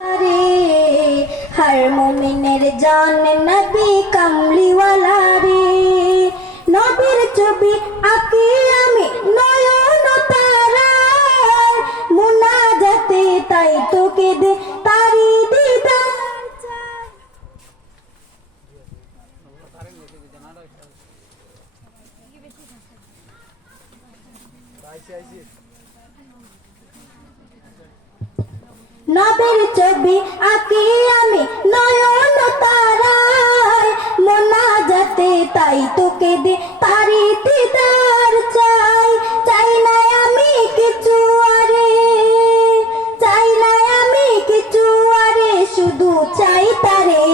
हर मोमिनेर जान नबी कमलिवाला रे नबीर छवि आঁকি আমি নয়ন তারায় মুনাজাতে তাই তোকে দে তারি দিদার চাই নবীর ছবি আঁকি আমি নয়ন তারায় মোনাজাতে তাই তোকে দে তারি দিদার চাই চাই না আমি কিছু আরে চাই না আমি কিছু আরে শুধু চাই তারে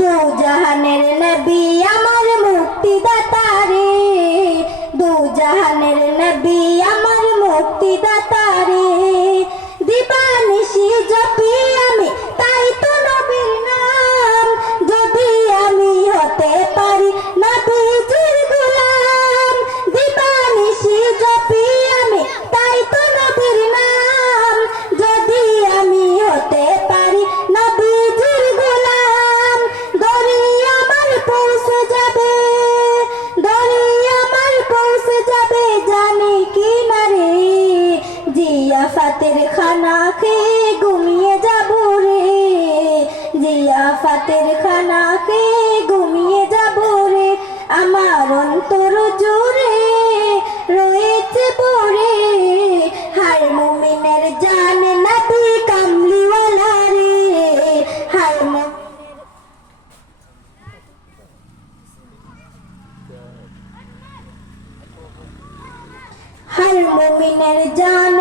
দু জাহানের নবী আমার মুক্তিদাতা রে দু জাহানের নবী আমার মুক্তিদাতা রে দিবানিশি জপি আমি তাই তো নবীর নাম যদি আমি হতে পারি নবীজির গোলাম দিবানিশি জপি আমি তাই তো নবীর নাম যদি আমি হতে পারি নবীজির গোলাম দরি আমার পৌঁছে যাবে দরি আমার পৌঁছে যাবে জানি কি না রে জিয়াফাতের খানা খেয়ে ঘুমিয়ে যাব রে জিয়াফাতের খানা খেয়ে ঘুমিয়ে যাব রে আমার অন্তর জুড়ে রয়েছে পড়ে হার মুমিনের জান নবী কামলিওয়ালা রে हर मोमिनेर जान